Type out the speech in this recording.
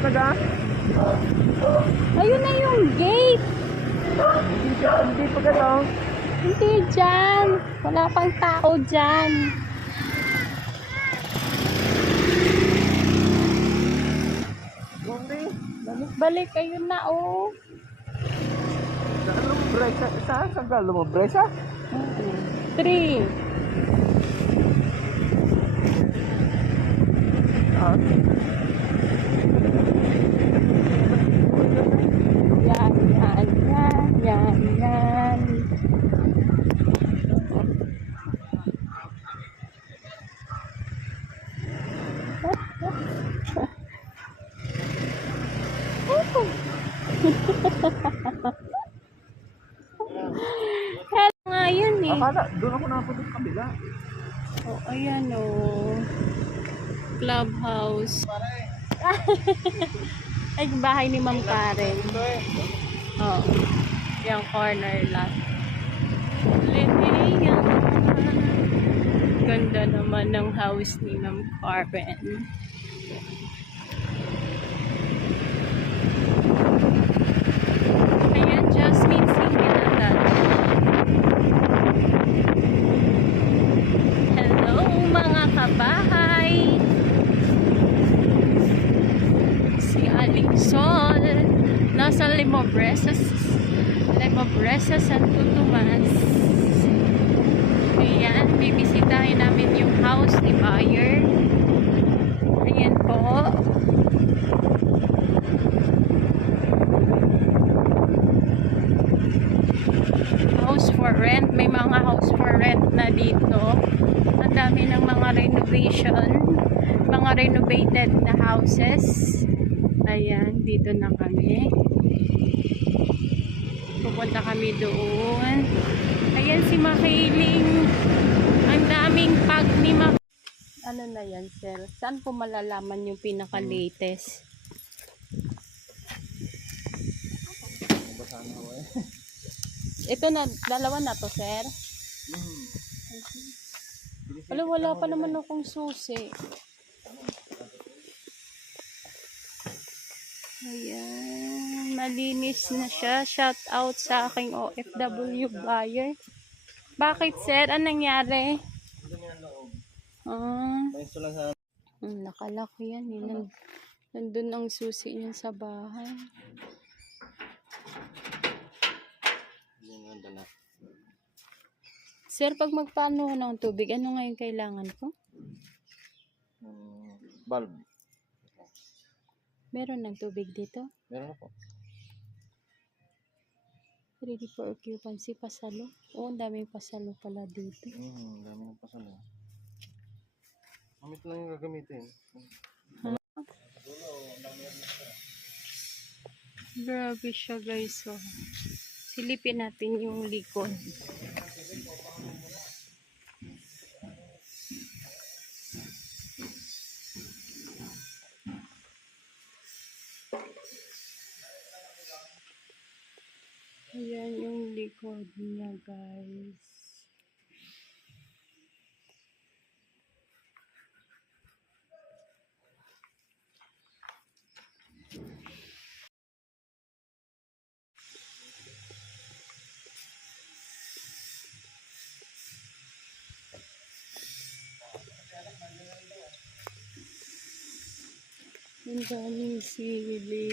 Taga? Ayun na yung gate. Hindi pa gano'n. Hindi dyan. Wala pang tao dyan. Hindi. Balik-balik. Ayun na, oh. Saan lumabres? Saan ka lumabres, ha? 3. Ah. Yan, yan, yan, yan, yan. Hello nga yun eh. Akala, doon ako nakapunta sa kabila. Oh, ayan oh. Clubhouse. Ay, bahay ni Ma'am Karen. Oh. Yung corner lot. Lilingan. Ganda naman ng house ni Ma'am Karen. Ayan, Jasmine Singilala. Hello mga kabahay. Si Aling Sol nasa Limobresas Santo Tomas. Ayan, bibisitahin namin yung house ni buyer. Ayan po. House for rent. May mga house for rent na dito. Ang dami ng mga renovation, mga renovated na houses. Ayan, dito na kami. Pupunta kami doon. Ayan si Makiling. Ang daming pag ni Ano na yan, sir? Saan po malalaman yung pinaka-latest? Ito na, dalawa na to, sir? Wala pa naman akong susi. Ayan, malinis na siya. Shout out sa aking OFW buyer. Bakit, sir? Anong nangyari? Nakalak yan. Nandun ang susi niya sa bahay. Sir, pag magpaano ng tubig, ano nga yung kailangan ko? Bulb. Meron ng tubig dito? Meron po. Ready for occupancy, pasalo. Oo, ang daming pasalo pala dito. Dami ng pasalo. Mamit lang yung gagamitin. Grabe siya, guys. Oh. Silipin natin yung likod. Ayan yung likod niya, guys. Ang daming sili.